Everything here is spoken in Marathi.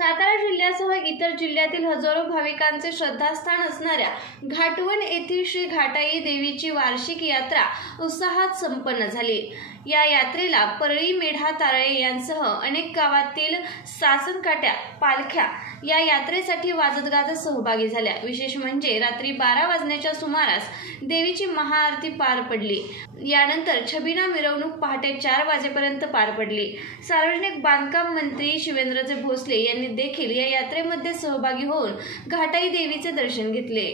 सातारा जिल्ह्यासह इतर जिल्ह्यातील हजारो भाविकांचे श्रद्धास्थान असणाऱ्या घाटवण येथील श्री घाटाई देवीची वार्षिक यात्रा उत्साहात संपन्न झाली। या यात्रेला परळी, मेढा, तारळे यांसह अनेक गावातील सासनकाठ्या, पालख्या या यात्रेसाठी वाजत गाजत सहभागी झाल्या। विशेष म्हणजे रात्री 12 वाजण्याच्या सुमारास देवीची महाआरती पार पडली। यानंतर छबिना मिरवणूक पहाटे 4 वाजेपर्यंत पार पडली। सार्वजनिक बांधकाम मंत्री शिवेंद्रजी भोसले यांनी देखील या यात्रेमध्ये सहभागी होऊन घाटाई देवीचे दर्शन घेतले।